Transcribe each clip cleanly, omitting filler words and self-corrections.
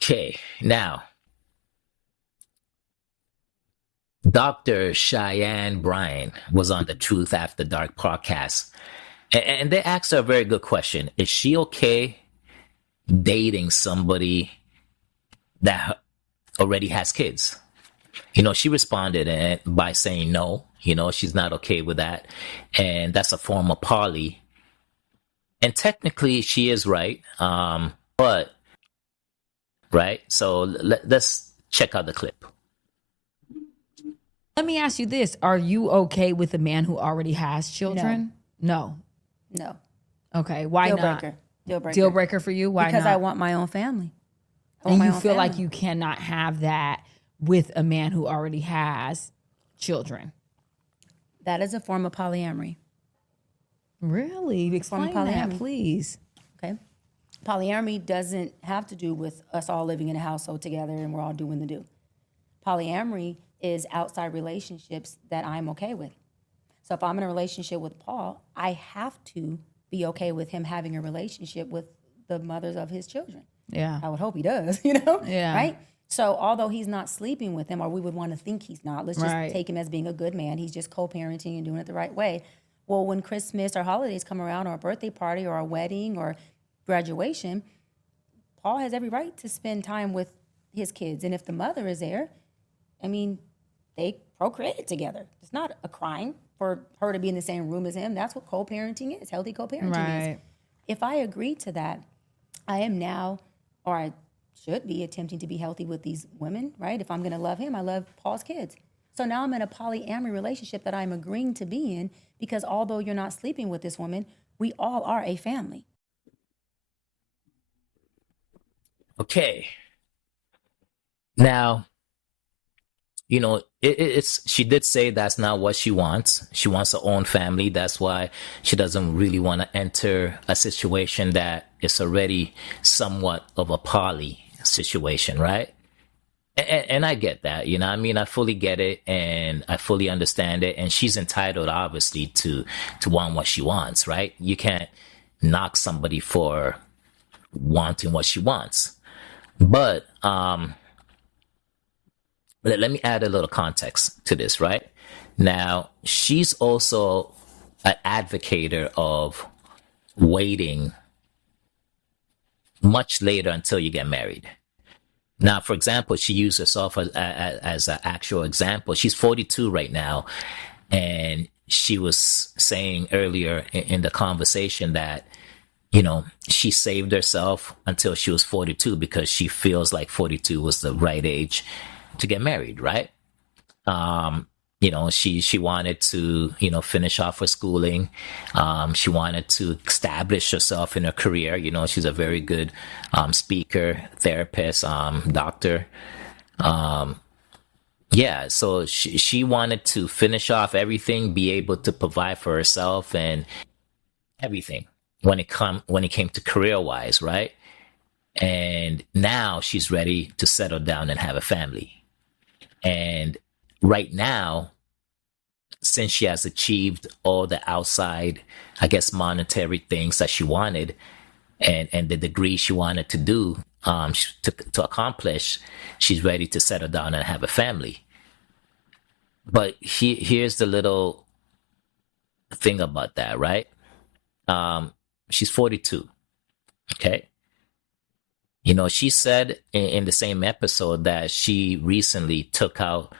Okay, now Dr. Cheyenne Bryant was on the Truth After Dark podcast, and they asked her a very good question. Is she okay dating somebody that already has kids? She responded by saying no. She's not okay with that, and that's a form of poly. And technically, she is right. But right. So let's check out the clip. Let me ask you this. Are you okay with a man who already has children? No. No. Okay. Why Deal not? breaker. Deal breaker. Deal breaker for you? Why because not? I want my own family. And you feel like you cannot have that with a man who already has children. That is a form of polyamory. Really? Explain that, please. Okay. Polyamory doesn't have to do with us all living in a household together and we're all doing the do. Polyamory is outside relationships that I'm okay with. So if I'm in a relationship with Paul, I have to be okay with him having a relationship with the mothers of his children. Yeah. I would hope he does, Yeah. Right? So although he's not sleeping with him, or we would want to think he's not, let's just take him as being a good man. He's just co-parenting and doing it the right way. Well, when Christmas or holidays come around, or a birthday party or a wedding or graduation, Paul has every right to spend time with his kids. And if the mother is there, they procreated together. It's not a crime for her to be in the same room as him. That's what co-parenting is, healthy co-parenting is. If I agree to that, I am now, or I should be attempting to be healthy with these women, right? If I'm going to love him, I love Paul's kids. So now I'm in a polyamory relationship that I'm agreeing to be in because although you're not sleeping with this woman, we all are a family. Okay. Now, it's she did say that's not what she wants. She wants her own family. That's why she doesn't really want to enter a situation that is already somewhat of a poly situation, right? And I get that, I fully get it and I fully understand it. And she's entitled, obviously, to want what she wants, right? You can't knock somebody for wanting what she wants. But let me add a little context to this, right? Now, she's also an advocator of waiting much later until you get married. Now, for example, she used herself as an actual example. She's 42 right now, and she was saying earlier in the conversation that, she saved herself until she was 42 because she feels like 42 was the right age to get married, right? She wanted to, finish off her schooling. She wanted to establish herself in her career. She's a very good speaker, therapist, doctor. So she wanted to finish off everything, be able to provide for herself and everything when it came to career-wise, right? And now she's ready to settle down and have a family. And right now, since she has achieved all the outside, I guess, monetary things that she wanted and the degree she wanted to do, to accomplish, she's ready to settle down and have a family. But here's the little thing about that, right? She's 42, okay? She said in the same episode that she recently took out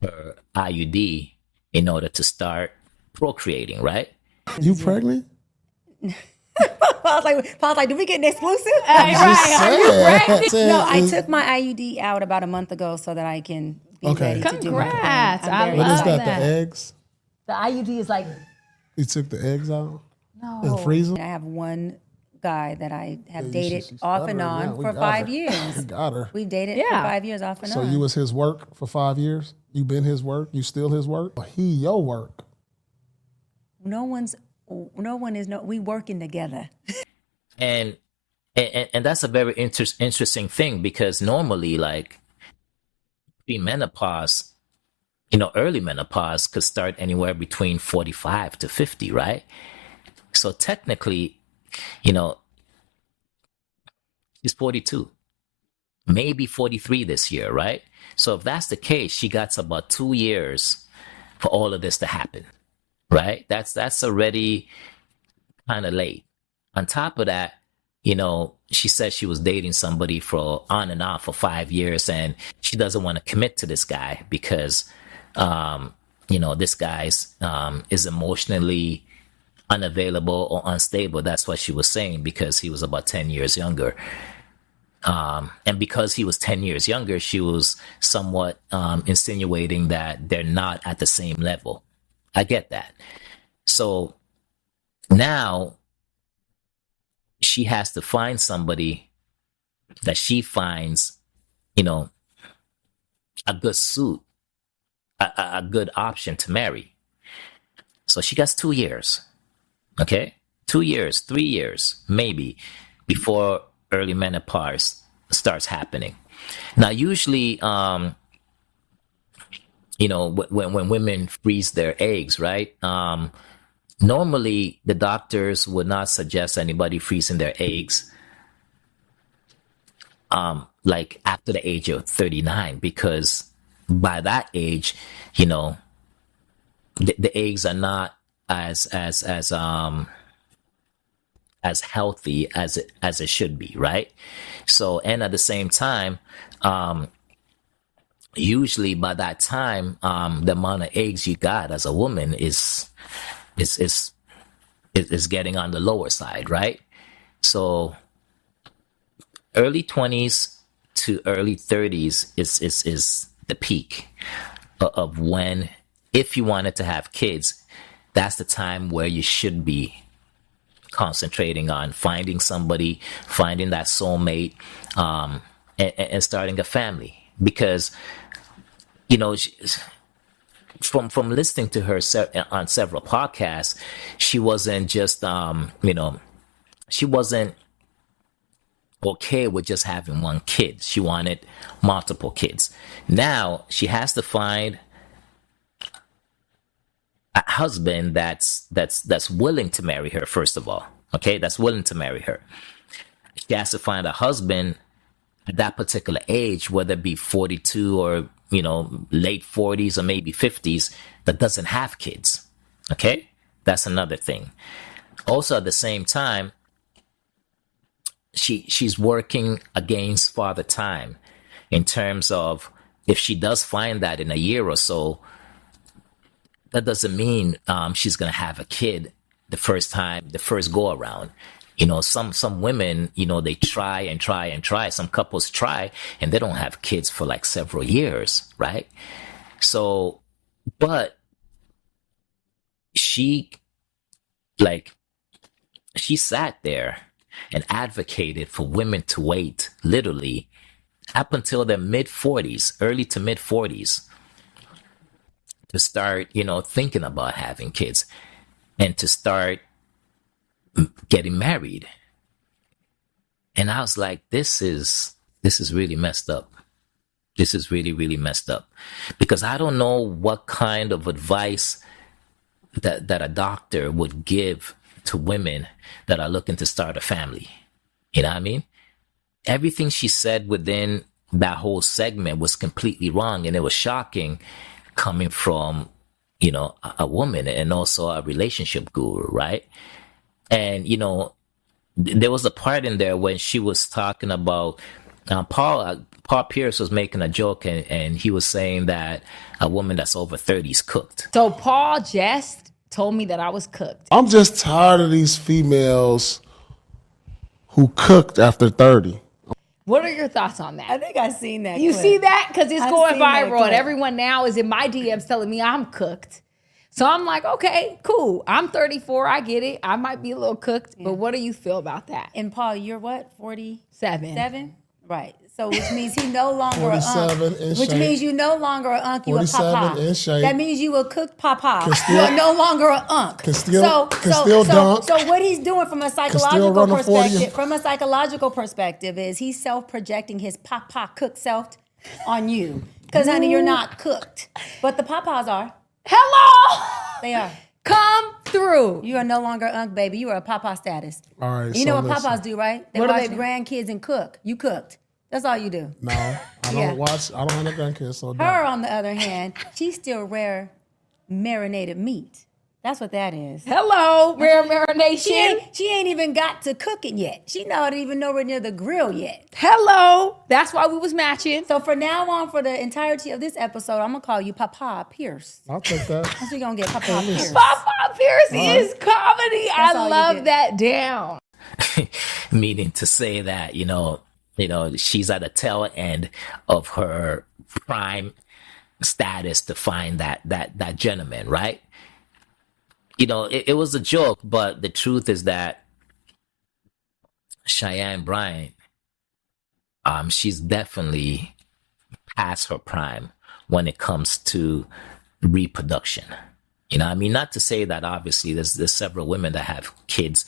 her IUD in order to start procreating, right? You pregnant? Paul's like, did we get an exclusive? No, I took my IUD out about a month ago so that I can be ready to do it. Congrats. What is that, the eggs? The IUD is like... You took the eggs out? No. And freeze them? I have one guy that I have dated off and on for 5 years. Got her. We've dated for 5 years off and on. So you was his work for 5 years? You been his work? You still his work? Or he your work? We working together. And that's a very interesting thing because normally, like, premenopause, early menopause could start anywhere between 45 to 50, right? So technically, she's 42, maybe 43 this year, right? So if that's the case, she got about 2 years for all of this to happen, right? That's already kind of late. On top of that, she said she was dating somebody for on and off for 5 years, and she doesn't want to commit to this guy because, this guy's is emotionally unavailable or unstable. That's what she was saying, because he was about 10 years younger. And because he was 10 years younger, she was somewhat insinuating that they're not at the same level. I get that. So now she has to find somebody that she finds, a good suit, a good option to marry. So she gets 2 years, okay? 2 years, 3 years, maybe, before early menopause starts happening. Now, usually, when women freeze their eggs, right? Normally, the doctors would not suggest anybody freezing their eggs like after the age of 39, because by that age, the eggs are not as healthy as it should be, right? So, and at the same time, usually by that time, the amount of eggs you got as a woman is getting on the lower side, right? So early 20s to early 30s is the peak of when, if you wanted to have kids, that's the time where you should be concentrating on finding somebody, finding that soulmate, and starting a family. Because, from listening to her on several podcasts, she wasn't just, she wasn't okay with just having one kid. She wanted multiple kids. Now she has to find a husband that's willing to marry her, first of all. Okay, that's willing to marry her. She has to find a husband at that particular age, whether it be 42 or late 40s or maybe 50s, that doesn't have kids. Okay, that's another thing. Also, at the same time, she's working against father time, in terms of, if she does find that in a year or so, that doesn't mean she's gonna have a kid the first go around. Some women, they try and try and try. Some couples try and they don't have kids for like several years, right? So, but she sat there and advocated for women to wait, literally, up until their mid-40s, early to mid-40s, to start, thinking about having kids and to start getting married. And I was like, this is really messed up. This is really, really messed up. Because I don't know what kind of advice that a doctor would give to women that are looking to start a family. You know what I mean? Everything she said within that whole segment was completely wrong, and it was shocking coming from, a woman and also a relationship guru, right? And, there was a part in there when she was talking about Paul Pierce was making a joke, and he was saying that a woman that's over 30 is cooked. So Paul just told me that I was cooked. I'm just tired of these females who cooked after 30. What are your thoughts on that? I think I've seen that. You clip. see that? Because it's I've going seen that viral, and clip. everyone now is in my DMs telling me I'm cooked. So I'm like, okay, cool. I'm 34. I get it. I might be a little cooked, but what do you feel about that? And Paul, you're what? 47? 7. Right. So which means he no longer 47 a unk. in Which shape. means you no longer a unk, you a 47 papa. in shape. That means you a cooked papa. still- You are no longer a unk. Can still dunk. So what he's doing from a still psychological run a 40. perspective, is he's self-projecting his papa cooked self on you. Because honey, you're not cooked. But the papas are. Hello! They are. Come through. You are no longer unk, baby. You are a papa status. All right. You know so what listen. papas do, right? They What do watch they do? grandkids and cook. You cooked. That's all you do. No, I don't Yeah. watch. I don't have no grandkids, so no. Her, on the other hand, she still rare marinated meat. That's what that is. Hello, rare marination. She ain't even got to cook it yet. She not even nowhere near the grill yet. Hello. That's why we was matching. So for now on, for the entirety of this episode, I'm gonna call you Papa Pierce. I'll take that. That's what you're gonna get, Papa Pierce. Papa Pierce is comedy. That's all I you love get. that down. Meaning to say that she's at the tail end of her prime status to find that gentleman, right? It was a joke, but the truth is that Cheyenne Bryant, she's definitely past her prime when it comes to reproduction. I mean, not to say that obviously there's several women that have kids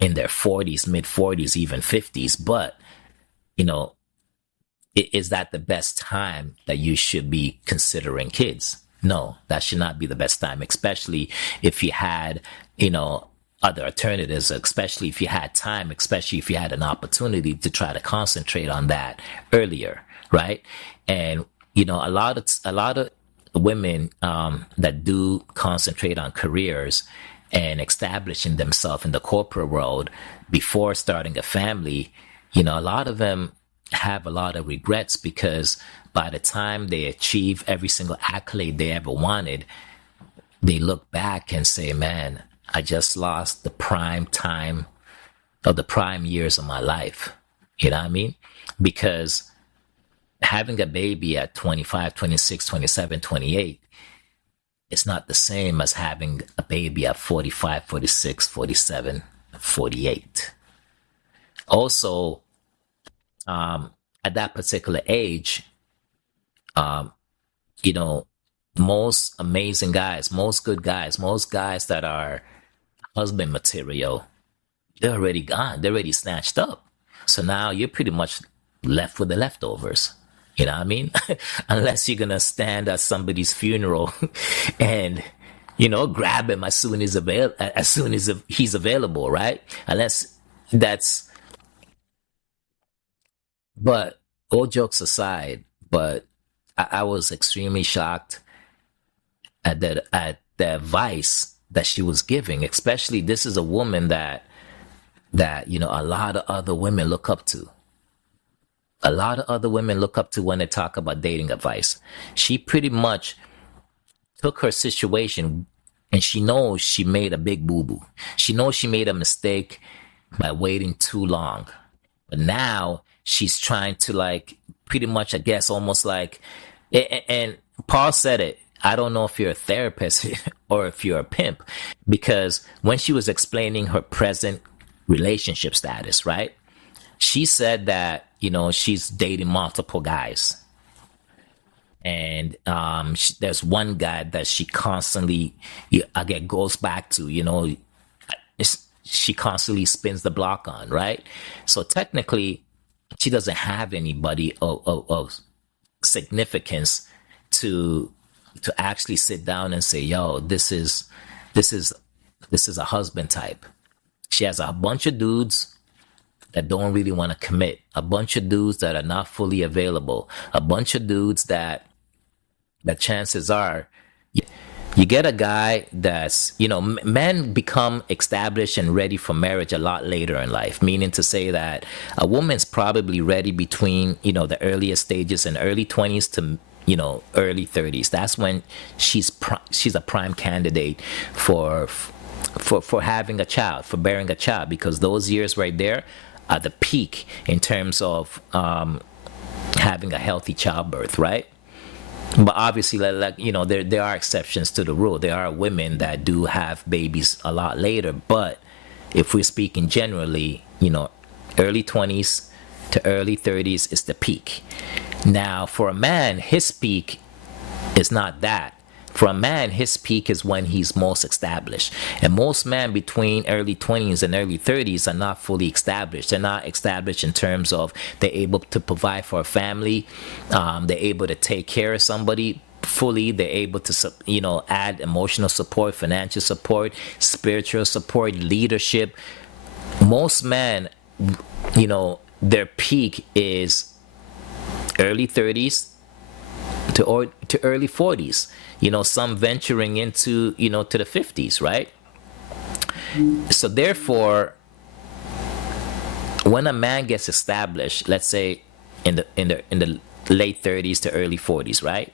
in their 40s, mid 40s, even 50s, but is that the best time that you should be considering kids? No, that should not be the best time, especially if you had, other alternatives, especially if you had time, especially if you had an opportunity to try to concentrate on that earlier, right? And, a lot of women that do concentrate on careers and establishing themselves in the corporate world before starting a family, a lot of them have a lot of regrets because by the time they achieve every single accolade they ever wanted, they look back and say, man, I just lost the prime time of the prime years of my life. You know what I mean? Because having a baby at 25, 26, 27, 28, it's not the same as having a baby at 45, 46, 47, 48. Also, at that particular age, most amazing guys, most good guys, most guys that are husband material, they're already gone. They're already snatched up. So now you're pretty much left with the leftovers. You know what I mean? Unless you're going to stand at somebody's funeral and, grab him as soon as he's available, right? Unless that's, but all jokes aside, but I was extremely shocked at the advice that she was giving, especially this is a woman that a lot of other women look up to. A lot of other women look up to when they talk about dating advice. She pretty much took her situation and she knows she made a big boo-boo. She knows she made a mistake by waiting too long. But now she's trying to pretty much, I guess, almost and Paul said it. I don't know if you're a therapist or if you're a pimp, because when she was explaining her present relationship status, right? She said that, she's dating multiple guys. And there's one guy that she constantly, goes back to, she constantly spins the block on, right? So technically, she doesn't have anybody of significance to actually sit down and say, yo, this is a husband type. She has a bunch of dudes that don't really want to commit, a bunch of dudes that are not fully available, a bunch of dudes that chances are you get a guy that's, men become established and ready for marriage a lot later in life, meaning to say that a woman's probably ready between, the earliest stages in early 20s to, early 30s. That's when she's a prime candidate for having a child, for bearing a child, because those years right there are the peak in terms of having a healthy childbirth, right? But obviously, there are exceptions to the rule. There are women that do have babies a lot later. But if we're speaking generally, early 20s to early 30s is the peak. Now, for a man, his peak is not that. For a man, his peak is when he's most established. And most men between early 20s and early 30s are not fully established. They're not established in terms of they're able to provide for a family. They're able to take care of somebody fully. They're able to, add emotional support, financial support, spiritual support, leadership. Most men, their peak is early 30s to early 40s. Some venturing into, to the 50s, right? So therefore, when a man gets established, let's say in the late 30s to early 40s, right?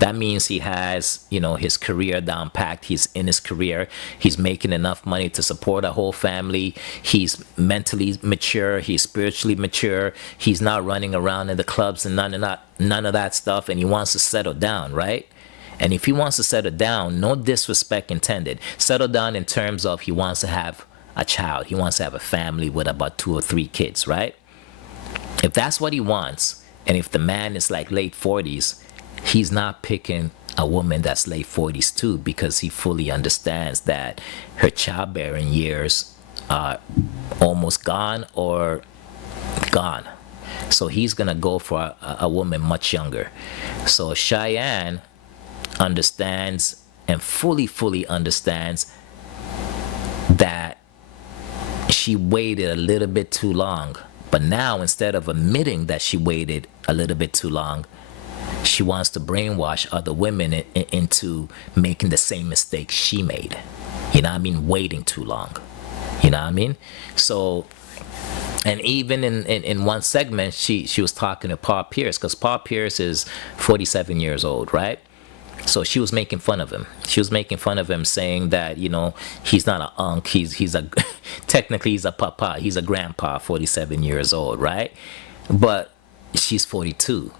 That means he has, his career down packed. He's in his career. He's making enough money to support a whole family. He's mentally mature. He's spiritually mature. He's not running around in the clubs and none of that stuff. And he wants to settle down, right? And if he wants to settle down, no disrespect intended, settle down in terms of he wants to have a child. He wants to have a family with about 2 or 3 kids, right? If that's what he wants, and if the man is like late 40s, he's not picking a woman that's late 40s too, because he fully understands that her childbearing years are almost gone or gone. So he's going to go for a woman much younger. So Cheyenne understands and fully understands that she waited a little bit too long. But now, instead of admitting that she waited a little bit too long, she wants to brainwash other women into making the same mistake she made. You know what I mean? Waiting too long. You know what I mean? So, and even in one segment, she was talking to Paul Pierce, because Paul Pierce is 47 years old, right? So she was making fun of him. She was making fun of him, saying that, he's not an unk. He's a technically he's a papa. He's a grandpa, 47 years old, right? But she's 42.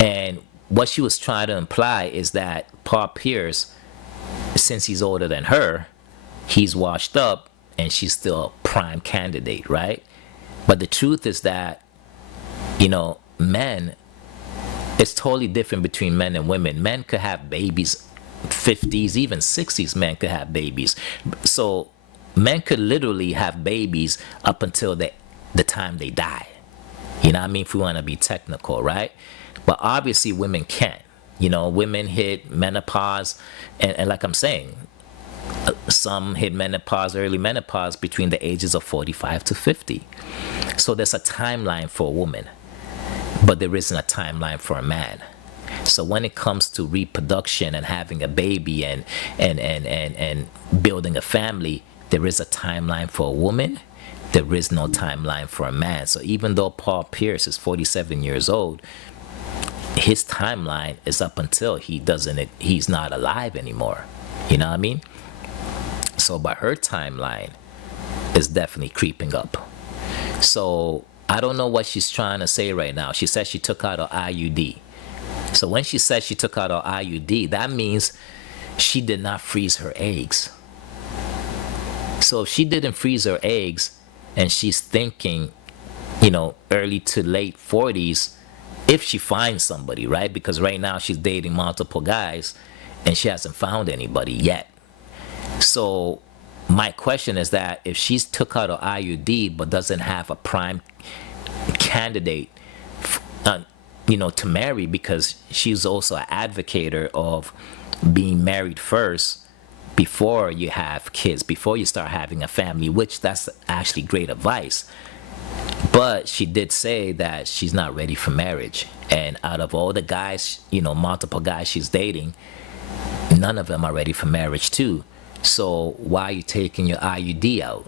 And what she was trying to imply is that Paul Pierce, since he's older than her, he's washed up and she's still a prime candidate, right? But the truth is that, men, it's totally different between men and women. Men could have babies, 50s, even 60s men could have babies. So men could literally have babies up until the time they die. You know what I mean? If we want to be technical, right? But obviously women can't. Women hit menopause, and like I'm saying, some hit menopause, early menopause, between the ages of 45 to 50. So there's a timeline for a woman, but there isn't a timeline for a man. So when it comes to reproduction and having a baby and building a family, there is a timeline for a woman. There is no timeline for a man. So even though Paul Pierce is 47 years old, his timeline is up until he's not alive anymore. You know what I mean? So, but her timeline is definitely creeping up. So I don't know what she's trying to say right now. She said she took out her IUD. So when she said she took out her IUD, that means she did not freeze her eggs. So if she didn't freeze her eggs and she's thinking, early to late 40s, if she finds somebody, right? Because right now she's dating multiple guys and she hasn't found anybody yet. So my question is that if she's took out her IUD but doesn't have a prime candidate, to marry, because she's also an advocator of being married first before you have kids, before you start having a family, which that's actually great advice. But she did say that she's not ready for marriage. And out of all the guys, multiple guys she's dating, none of them are ready for marriage too. So why are you taking your IUD out?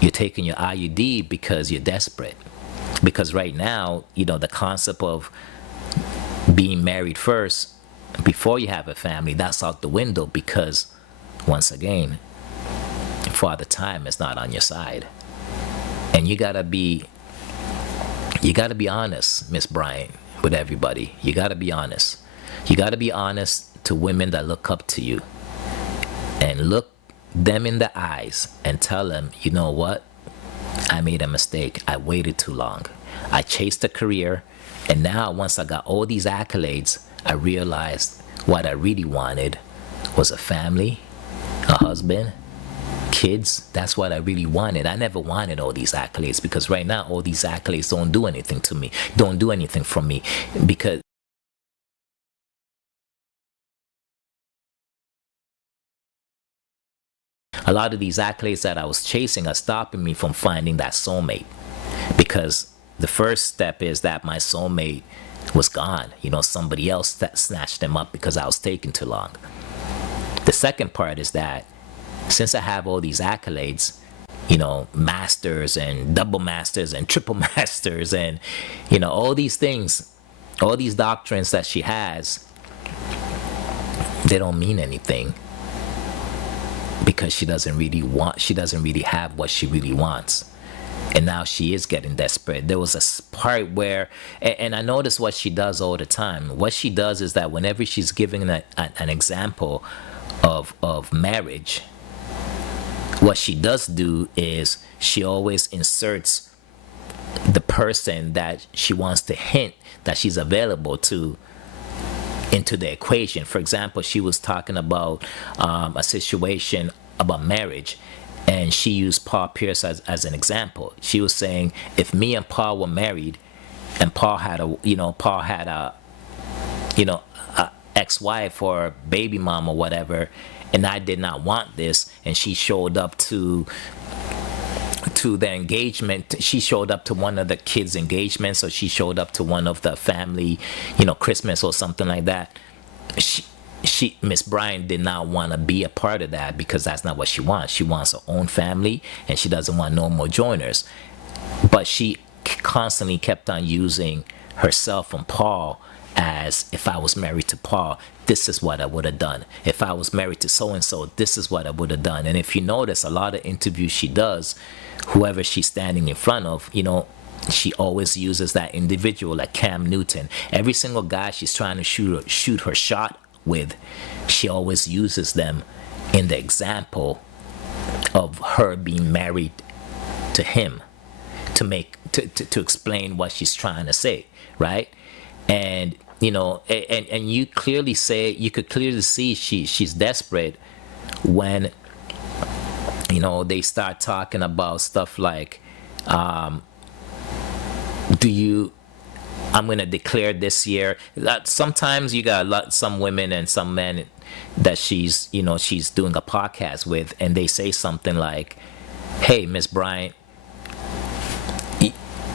You're taking your IUD because you're desperate. Because right now, the concept of being married first before you have a family, that's out the window, because once again, Father Time is not on your side. And you gotta be honest, Miss Bryant, with everybody. You gotta be honest. You gotta be honest to women that look up to you, and look them in the eyes and tell them, you know what? I made a mistake. I waited too long. I chased a career, and now once I got all these accolades, I realized what I really wanted was a family, a husband, kids. That's what I really wanted. I never wanted all these accolades, because right now all these accolades don't do anything to me, don't do anything for me, because a lot of these accolades that I was chasing are stopping me from finding that soulmate. Because the first step is that my soulmate was gone. Somebody else that snatched them up because I was taking too long. The second part is that since I have all these accolades, masters and double masters and triple masters and, all these things, all these doctrines that she has, they don't mean anything because she doesn't really have what she really wants. And now she is getting desperate. There was a part where, and I notice what she does all the time. What she does is that whenever she's giving an example of marriage, what she does do is she always inserts the person that she wants to hint that she's available to into the equation. For example, she was talking about a situation about marriage, and she used Paul Pierce as an example. She was saying, if me and Paul were married, and Paul had a ex-wife or baby mom or whatever, and I did not want this, and she showed up to the engagement. She showed up to one of the kids' engagements, or she showed up to one of the family, Christmas or something like that. Miss Bryant did not want to be a part of that because that's not what she wants. She wants her own family, and she doesn't want no more joiners. But she constantly kept on using herself and Paul as, if I was married to Paul, this is what I would have done. If I was married to so-and-so, this is what I would have done. And if you notice, a lot of interviews she does, whoever she's standing in front of, she always uses that individual, like Cam Newton. Every single guy she's trying to shoot her shot with, she always uses them in the example of her being married to him to explain what she's trying to say, right? And and you could clearly see she's desperate when they start talking about stuff like I'm gonna declare this year. That sometimes you got some women and some men that she's doing a podcast with, and they say something like, hey, Miss Bryant,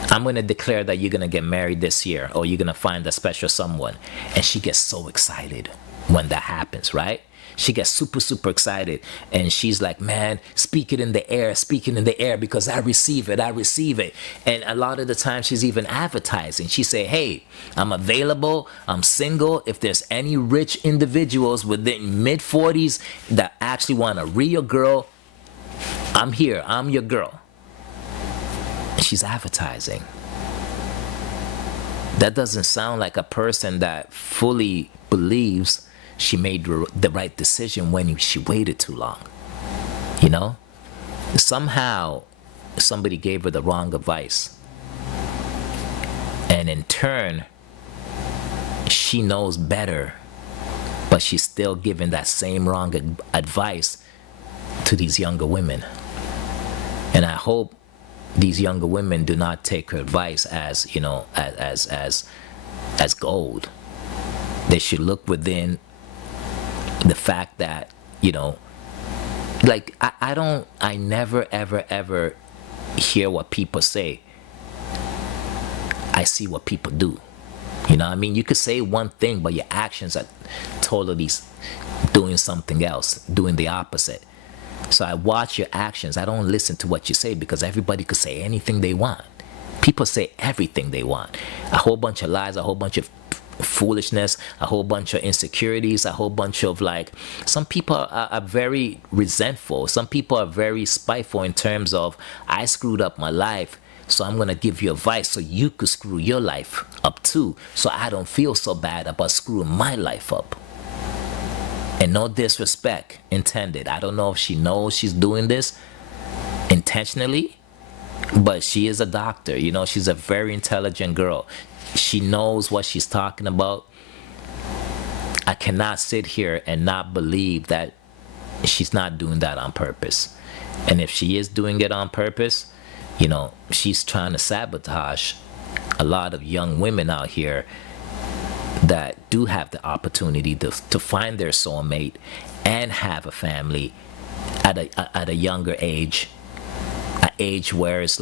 I'm going to declare that you're going to get married this year, or you're going to find a special someone. And she gets so excited when that happens, right? She gets super, super excited. And she's like, man, speak it in the air because I receive it. And a lot of the time she's even advertising. She say, hey, I'm available. I'm single. If there's any rich individuals within mid-40s that actually want a real girl, I'm here. I'm your girl. She's advertising. That doesn't sound like a person that fully believes she made the right decision when she waited too long. Somehow somebody gave her the wrong advice, and in turn she knows better, but she's still giving that same wrong advice to these younger women. And I hope these younger women do not take her advice as as gold. They should look within the fact that I never ever hear what people say. I see what people do. You could say one thing, but your actions are totally doing something else, doing the opposite. So I watch your actions. I don't listen to what you say, because everybody could say anything they want. People say everything they want. A whole bunch of lies, a whole bunch of foolishness, a whole bunch of insecurities, a whole bunch of some people are very resentful. Some people are very spiteful in terms of, I screwed up my life, so I'm going to give you advice so you could screw your life up too, so I don't feel so bad about screwing my life up. And no disrespect intended. I don't know if she knows she's doing this intentionally, but she is a doctor. She's a very intelligent girl. She knows what she's talking about. I cannot sit here and not believe that she's not doing that on purpose. And if she is doing it on purpose, she's trying to sabotage a lot of young women out here that do have the opportunity to find their soulmate and have a family at a younger age, an age where it's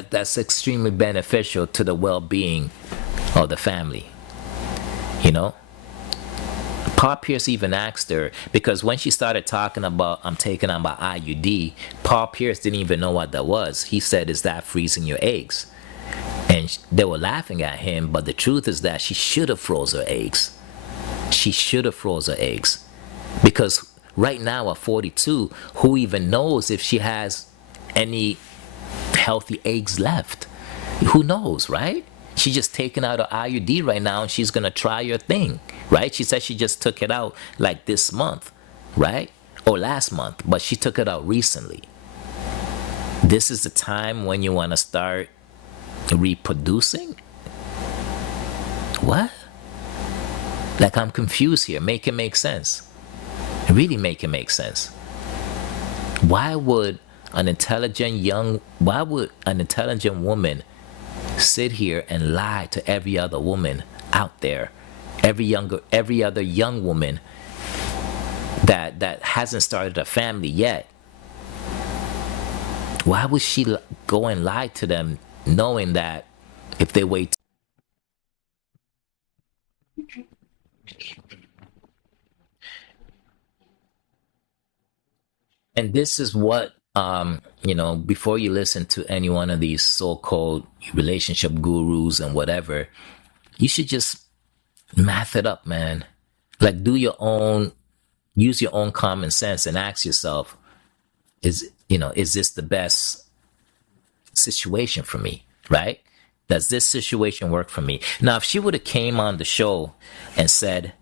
That's extremely beneficial to the well-being of the family. You know, Paul Pierce even asked her, because when she started talking about I'm taking on my IUD, Paul Pierce didn't even know what that was. He said, "Is that freezing your eggs?" And they were laughing at him, but the truth is that she should have froze her eggs. She should have froze her eggs, because right now at 42, who even knows if she has any healthy eggs left? Who knows, right? She's just taking out her IUD right now, and she's gonna try her thing, right? She said she just took it out like this month, right? Or last month, but she took it out recently. This is the time when you want to start reproducing? What? Like, I'm confused here. Make it make sense. Really make it make sense. Why would an intelligent woman sit here and lie to every other woman out there, every other young woman that hasn't started a family yet? Why would she go and lie to them, knowing that if they wait? And this is what, before you listen to any one of these so-called relationship gurus and whatever, you should just math it up, man. Like, use your own common sense and ask yourself, is this the best situation for me, right? Does this situation work for me? Now, if she would have came on the show and said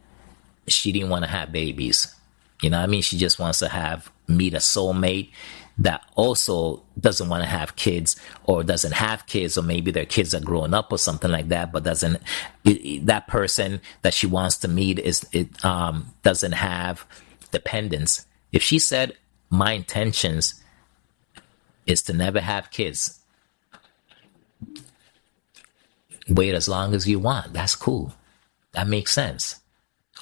she didn't want to have babies, she just wants to meet a soulmate that also doesn't want to have kids, or doesn't have kids, or maybe their kids are growing up or something like that, but that person that she wants to meet doesn't have dependents. If she said, my intentions is to never have kids, wait as long as you want, that's cool. That makes sense.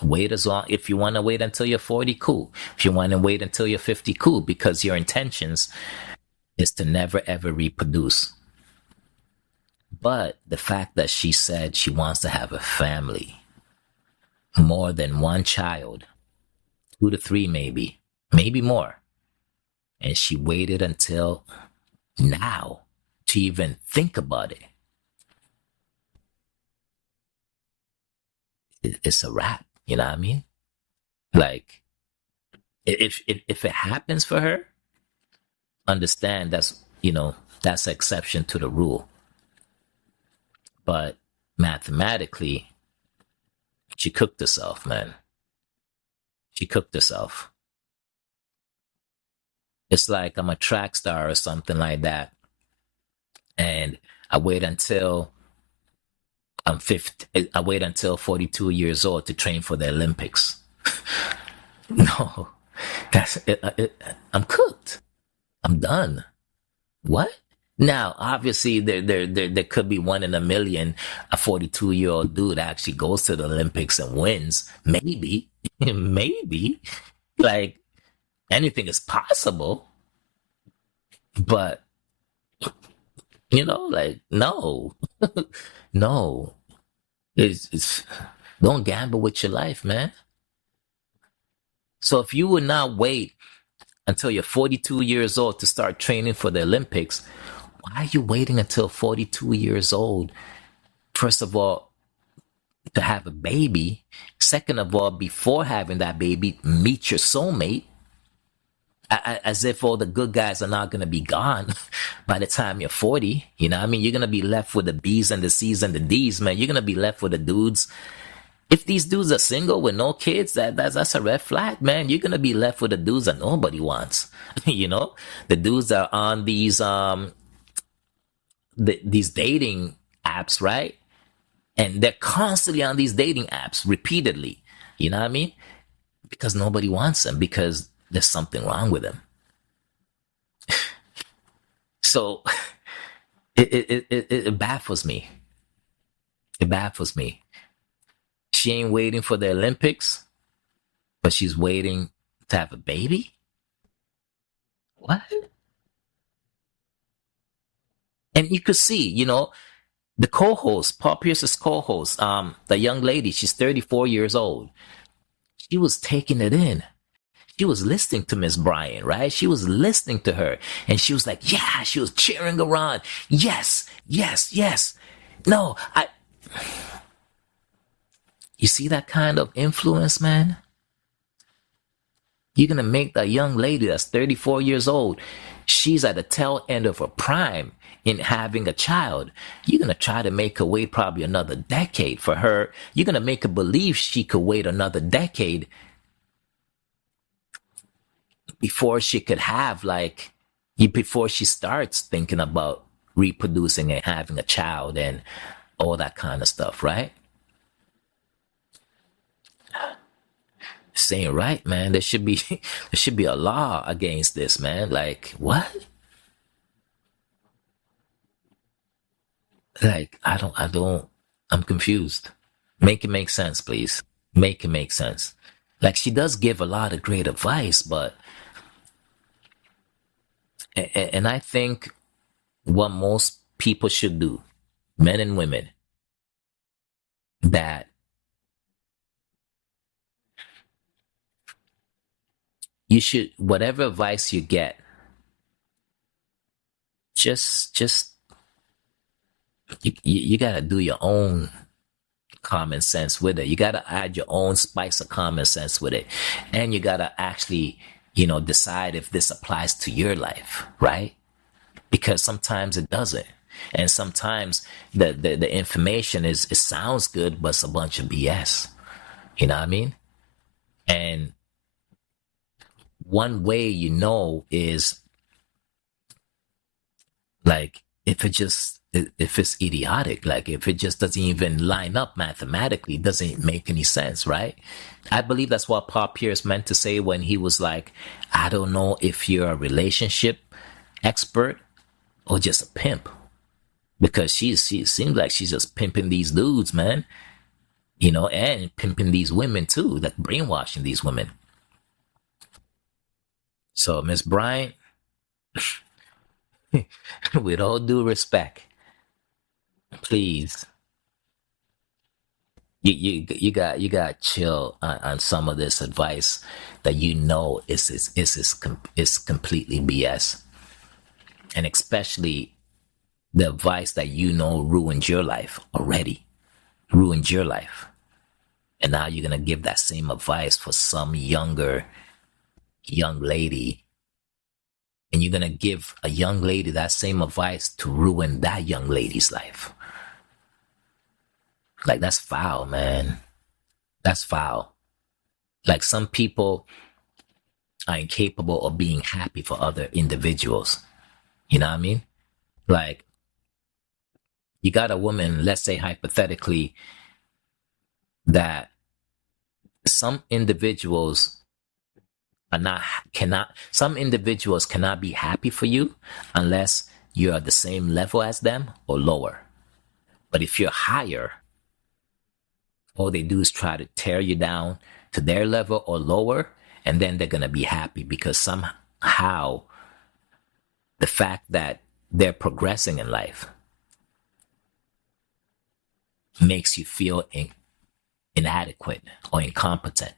Wait as long. If you want to wait until you're 40, cool. If you want to wait until you're 50, cool, because your intentions is to never ever reproduce. But the fact that she said she wants to have a family, more than one child, 2 to 3 maybe more, and she waited until now to even think about it, it's a wrap. You know what I mean? Like, if it happens for her, understand that's an exception to the rule. But mathematically, she cooked herself, man. She cooked herself. It's like I'm a track star or something like that, and I wait until I'm 50. I wait until 42 years old to train for the Olympics. No, that's it. I'm cooked. I'm done. What? Now, obviously, there could be one in a million. A 42-year-old dude actually goes to the Olympics and wins. Maybe, maybe. Like, anything is possible. But like, no, no. It's don't gamble with your life, man. So if you would not wait until you're 42 years old to start training for the Olympics, why are you waiting until 42 years old? First of all, to have a baby. Second of all, before having that baby, meet your soulmate. As if all the good guys are not going to be gone by the time you're 40. You're going to be left with the B's and the C's and the D's, man. You're going to be left with the dudes. If these dudes are single with no kids, that's a red flag, man. You're going to be left with the dudes that nobody wants. The dudes that are on these these dating apps, right? And they're constantly on these dating apps repeatedly. You know what I mean? Because nobody wants them, because there's something wrong with them. So it baffles me. It baffles me. She ain't waiting for the Olympics, but she's waiting to have a baby? What? And you could see, the co-host, Paul Pierce's co-host, the young lady, she's 34 years old. She was taking it in. She was listening to Miss Bryant, right? She was listening to her. And she was like, yeah, she was cheering around. Yes, yes, yes. No, you see that kind of influence, man? You're going to make that young lady that's 34 years old, she's at the tail end of her prime in having a child. You're going to try to make her wait probably another decade for her. You're going to make her believe she could wait another decade before she could have, before she starts thinking about reproducing and having a child and all that kind of stuff, right? This ain't right, man. There should be a law against this, man. Like, what? Like, I'm confused. Make it make sense, please. Make it make sense. Like, she does give a lot of great advice, but and I think what most people should do, men and women, that you should, whatever advice you get, just you gotta do your own common sense with it. You gotta add your own spice of common sense with it, and you gotta actually, decide if this applies to your life, right? Because sometimes it doesn't, and sometimes the information it sounds good, but it's a bunch of BS. You know what I mean? And one way is like if it's idiotic, like if it just doesn't even line up mathematically, it doesn't make any sense, right? I believe that's what Paul Pierce meant to say when he was like, I don't know if you're a relationship expert or just a pimp, because she seems like she's just pimping these dudes, man, and pimping these women too, like brainwashing these women. So Miss Bryant, with all due respect, please, you got chill on some of this advice that is completely BS, and especially the advice that ruined your life already, and now you're gonna give that same advice for some younger young lady, and you're gonna give a young lady that same advice to ruin that young lady's life. Like, that's foul, man. That's foul. Like, some people are incapable of being happy for other individuals. You know what I mean? Like, you got a woman, let's say hypothetically, that some individuals cannot be happy for you unless you're at the same level as them or lower. But if you're higher, all they do is try to tear you down to their level or lower, and then they're going to be happy because somehow the fact that they're progressing in life makes you feel inadequate or incompetent.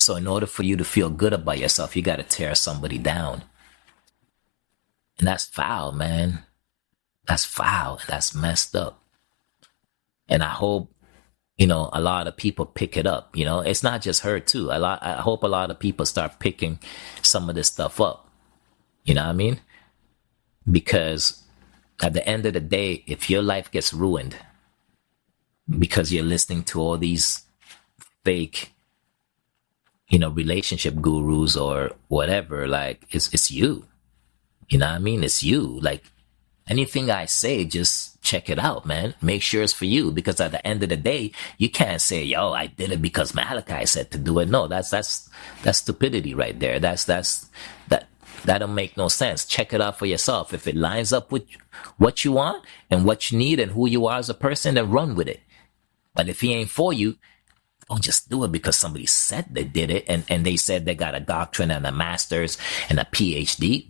So in order for you to feel good about yourself, you got to tear somebody down. And that's foul, man. That's foul. That's messed up. And I hope, a lot of people pick it up. It's not just her too. I hope a lot of people start picking some of this stuff up. You know what I mean? Because at the end of the day, if your life gets ruined because you're listening to all these fake, relationship gurus or whatever, like it's you. You know what I mean? It's you. Like, anything I say, just check it out, man. Make sure it's for you, because at the end of the day, you can't say, "Yo, I did it because Malachi said to do it." No, that's stupidity right there. That don't make no sense. Check it out for yourself. If it lines up with what you want and what you need and who you are as a person, then run with it. But if he ain't for you, don't just do it because somebody said they did it and they said they got a doctorate and a master's and a PhD.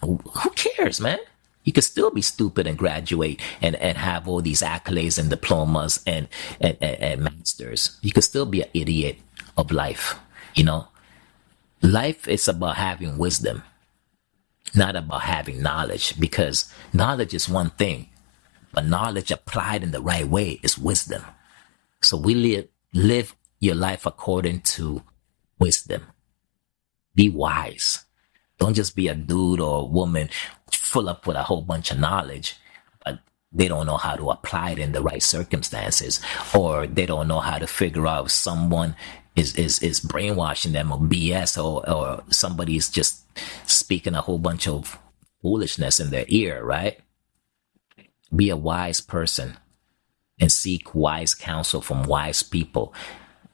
Who cares, man? You could still be stupid and graduate and have all these accolades and diplomas and masters. You could still be an idiot of life. You know, life is about having wisdom, not about having knowledge, because knowledge is one thing, but knowledge applied in the right way is wisdom. So we live your life according to wisdom. Be wise. Don't just be a dude or a woman full up with a whole bunch of knowledge, but they don't know how to apply it in the right circumstances, or they don't know how to figure out if someone is brainwashing them or BS, or somebody's just speaking a whole bunch of foolishness in their ear, right? Be a wise person and seek wise counsel from wise people.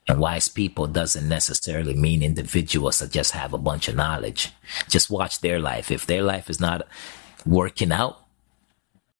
And wise people doesn't necessarily mean individuals that just have a bunch of knowledge. Just watch their life. If their life is not working out,